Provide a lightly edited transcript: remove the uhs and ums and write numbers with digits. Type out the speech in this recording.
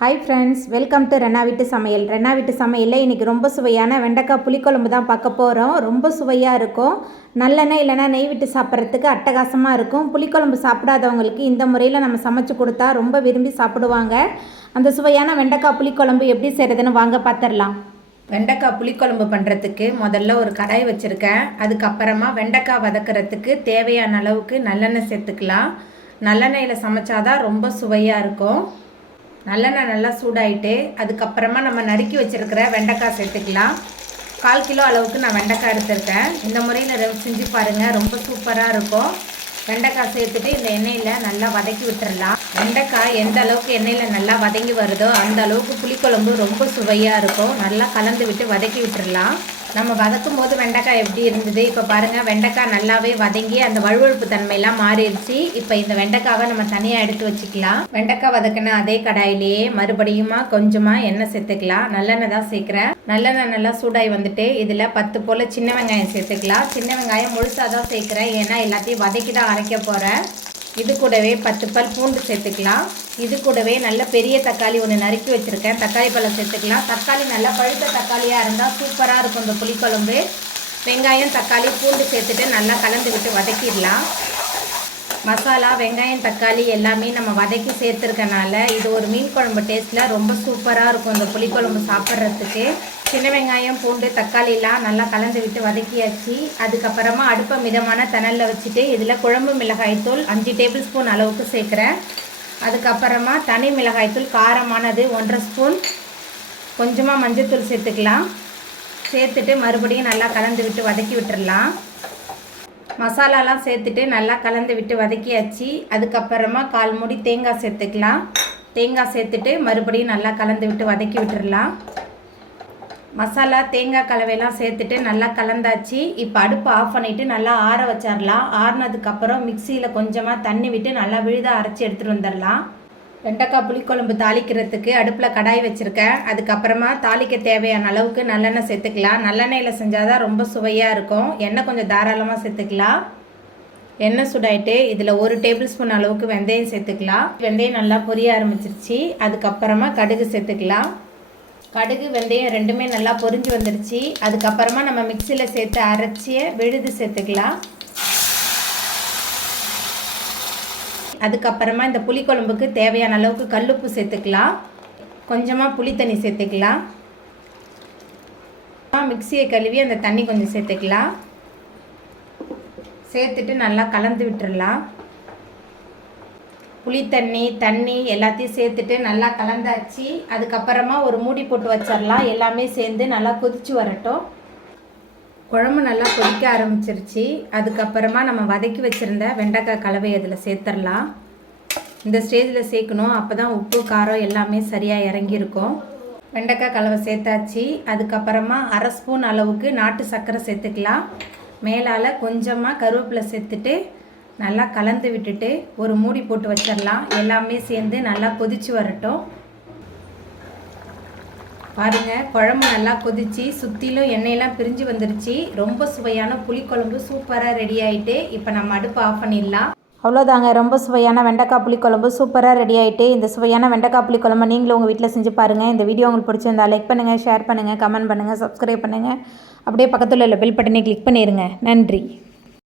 Hi friends, welcome to Renna வீட்டு சமையல். ரென்னா வீட்டு சமையலில் இன்றைக்கி ரொம்ப சுவையான வெண்டைக்காய் புளிக்குழம்பு தான் பார்க்க போகிறோம். ரொம்ப சுவையாக இருக்கும். நல்லெண்ணெய் இல்லைனா நெய் விட்டு சாப்பிட்றதுக்கு அட்டகாசமாக இருக்கும். புளிக்குழம்பு சாப்பிடாதவங்களுக்கு இந்த முறையில் நம்ம சமைச்சு கொடுத்தா ரொம்ப விரும்பி சாப்பிடுவாங்க. அந்த சுவையான வெண்டைக்காய் புளிக்குழம்பு எப்படி செய்கிறதுன்னு வாங்க பார்த்துடலாம். வெண்டைக்காய் புளிக்குழம்பு பண்ணுறதுக்கு முதல்ல ஒரு கடாய் வச்சுருக்கேன். அதுக்கப்புறமா வெண்டைக்காய் வதக்கிறதுக்கு தேவையான அளவுக்கு நல்லெண்ணெய் சேர்த்துக்கலாம். நல்லெண்ணெயில் சமைச்சாதான் ரொம்ப சுவையாக இருக்கும். நல்லெண்ணெய் நல்லா சூடாயிட்டு அதுக்கப்புறமா நம்ம நறுக்கி வச்சுருக்கிற வெண்டைக்காய் சேர்த்துக்கலாம். 1/4 கிலோ அளவுக்கு நான் வெண்டைக்காய் எடுத்துருக்கேன். இந்த முறையில் செஞ்சு பாருங்கள், ரொம்ப சூப்பராக இருக்கும். வெண்டைக்காய் சேர்த்துட்டு இந்த எண்ணெயில் நல்லா வதக்கி விட்டுடலாம். வெண்டைக்காய் எந்த அளவுக்கு எண்ணெயில் நல்லா வதங்கி வருதோ அந்த அளவுக்கு புளிக்குழம்பு ரொம்ப சுவையாக இருக்கும். நல்லா கலந்து விட்டு வதக்கி விட்டுடலாம். நம்ம வதக்கும் போது வெண்டைக்காய் எப்படி இருந்தது, இப்போ பாருங்கள், வெண்டைக்காய் நல்லாவே வதங்கி அந்த வழுவழுப்பு தன்மையெல்லாம் மாறிடுச்சு. இப்போ இந்த வெண்டைக்காவை நம்ம தனியாக எடுத்து வச்சுக்கலாம். வெண்டைக்காய் வதக்கின அதே கடாயிலேயே மறுபடியுமா கொஞ்சமாக எண்ணெய் சேர்த்துக்கலாம். நல்லெண்ணெய் தான் சேர்க்குறேன். நல்லெண்ணெய் நல்லா சூடாகி வந்துட்டு இதில் 10 போல் சின்ன வெங்காயம் சேர்த்துக்கலாம். சின்ன வெங்காயம் முழுசாக தான் சேர்க்குறேன், ஏன்னா எல்லாத்தையும் வதக்கி தான் அரைக்க போகிறேன். இது கூடவே 10 பல் பூண்டு சேர்த்துக்கலாம். இது கூடவே நல்ல பெரிய தக்காளி ஒன்று நறுக்கி வச்சுருக்கேன், தக்காளி பழம் சேர்த்துக்கலாம். தக்காளி நல்லா பழுத்த தக்காளியாக இருந்தால் சூப்பராக இருக்கும் இந்த புளிக்குழம்பு. வெங்காயம், தக்காளி, பூண்டு சேர்த்துட்டு நல்லா கலந்து விட்டு வதக்கிடலாம். மசாலா, வெங்காயம், தக்காளி எல்லாமே நம்ம வதக்கி சேர்த்துருக்கனால இது ஒரு மீன் குழம்பு டேஸ்ட்டில் ரொம்ப சூப்பராக இருக்கும் இந்த புளிக்குழம்பு சாப்பிட்றதுக்கு. சின்ன வெங்காயம், பூண்டு, தக்காளிலாம் நல்லா கலந்து விட்டு வதக்கியாச்சு. அதுக்கப்புறமா அடுப்பை மிதமான தணலில் வச்சுட்டு இதில் குழம்பு மிளகாய்த்தூள் 5 டேபிள் ஸ்பூன் அளவுக்கு சேர்க்குறேன். அதுக்கப்புறமா தனி மிளகாய்த்தூள் காரமானது 1.5 ஸ்பூன், கொஞ்சமாக மஞ்சள்தூள் சேர்த்துக்கலாம். சேர்த்துட்டு மறுபடியும் நல்லா கலந்து விட்டு வதக்கி விட்டுடலாம். மசாலாலாம் சேர்த்துட்டு நல்லா கலந்து விட்டு வதக்கியாச்சு. அதுக்கப்புறமா 1/4 மூடி தேங்காய் சேர்த்துக்கலாம். தேங்காய் சேர்த்துட்டு மறுபடியும் நல்லா கலந்து விட்டு வதக்கி விட்டுடலாம். மசாலா, தேங்காய் கலவையெல்லாம் சேர்த்துட்டு நல்லா கலந்தாச்சு. இப்போ அடுப்பு ஆஃப் பண்ணிவிட்டு நல்லா ஆற வச்சிடலாம். ஆறினதுக்கப்புறம் மிக்சியில் கொஞ்சமாக தண்ணி விட்டு நல்லா விழுத அரைச்சி எடுத்துகிட்டு வந்துடலாம். வெண்டைக்காய் புளிக்குழம்பு தாளிக்கிறதுக்கு அடுப்பில் கடாய் வச்சுருக்கேன். அதுக்கப்புறமா தாளிக்க தேவையான அளவுக்கு நல்லெண்ணெய் சேர்த்துக்கலாம். நல்லெண்ணெயில் செஞ்சால் தான் ரொம்ப சுவையாக இருக்கும். எண்ணெய் கொஞ்சம் தாராளமாக சேர்த்துக்கலாம். எண்ணெய் சூடாயிட்டு இதில் 1 டேபிள் ஸ்பூன் அளவுக்கு வெந்தயம் சேர்த்துக்கலாம். வெந்தயம் நல்லா பொரிய ஆரம்பிச்சிருச்சு. அதுக்கப்புறமா கடுகு சேர்த்துக்கலாம். கடுகு, வெந்தயம் ரெண்டுமே நல்லா பொரிஞ்சு வந்துடுச்சு. அதுக்கப்புறமா நம்ம மிக்சியில் சேர்த்து அரைச்சிய விழுது சேர்த்துக்கலாம். அதுக்கப்புறமா இந்த புளிக்குழம்புக்கு தேவையான அளவுக்கு கல்லுப்பு சேர்த்துக்கலாம். கொஞ்சமாக புளி தண்ணி சேர்த்துக்கலாம். மிக்சியை கழுவி அந்த தண்ணி கொஞ்சம் சேர்த்துக்கலாம். சேர்த்துட்டு நல்லா கலந்து விட்டுடலாம். புளி தண்ணி எல்லாத்தையும் சேர்த்துட்டு நல்லா கலந்தாச்சு. அதுக்கப்புறமா ஒரு மூடி போட்டு வச்சிடலாம். எல்லாமே சேர்ந்து நல்லா கொதிச்சு வரட்டும். குழம்பு நல்லா கொதிக்க ஆரம்பிச்சிருச்சு. அதுக்கப்புறமா நம்ம வதக்கி வச்சுருந்த வெண்டைக்காய் கலவை அதில் சேர்த்துடலாம். இந்த ஸ்டேஜில் சேர்க்கணும், அப்போ தான் உப்பு, காரம் எல்லாமே சரியாக இறங்கியிருக்கும். வெண்டைக்காய் கலவை சேர்த்தாச்சு. அதுக்கப்புறமா 1/2 ஸ்பூன் அளவுக்கு நாட்டு சர்க்கரை சேர்த்துக்கலாம். மேலால் கொஞ்சமாக கருவேப்பிலை சேர்த்துட்டு நல்லா கலந்து விட்டுட்டு ஒரு மூடி போட்டு வச்சிடலாம். எல்லாமே சேர்ந்து நல்லா கொதிச்சு வரட்டும். பாருங்கள், குழம்பு நல்லா கொதிச்சு சுற்றிலும் எண்ணெயெல்லாம் பிரிஞ்சு வந்துருச்சு. ரொம்ப சுவையான புளிக்குழம்பு சூப்பராக ரெடி ஆகிட்டு இப்போ நம்ம அடுப்பு ஆஃப் பண்ணிடலாம். அவ்வளோதாங்க, ரொம்ப சுவையான வெண்டைக்காய் புளிக்குழம்பு சூப்பராக ரெடி ஆகிட்டு. இந்த சுவையான வெண்டைக்காய் புளிக்குழம்பு நீங்களும் உங்கள் வீட்டில் செஞ்சு பாருங்கள். இந்த வீடியோ உங்களுக்கு பிடிச்சிருந்தா லைக் பண்ணுங்கள், ஷேர் பண்ணுங்கள், கமெண்ட் பண்ணுங்கள், சப்ஸ்கிரைப் பண்ணுங்கள். அப்படியே பக்கத்தில் உள்ள பெல் பட்டனை கிளிக் பண்ணிடுங்க. நன்றி.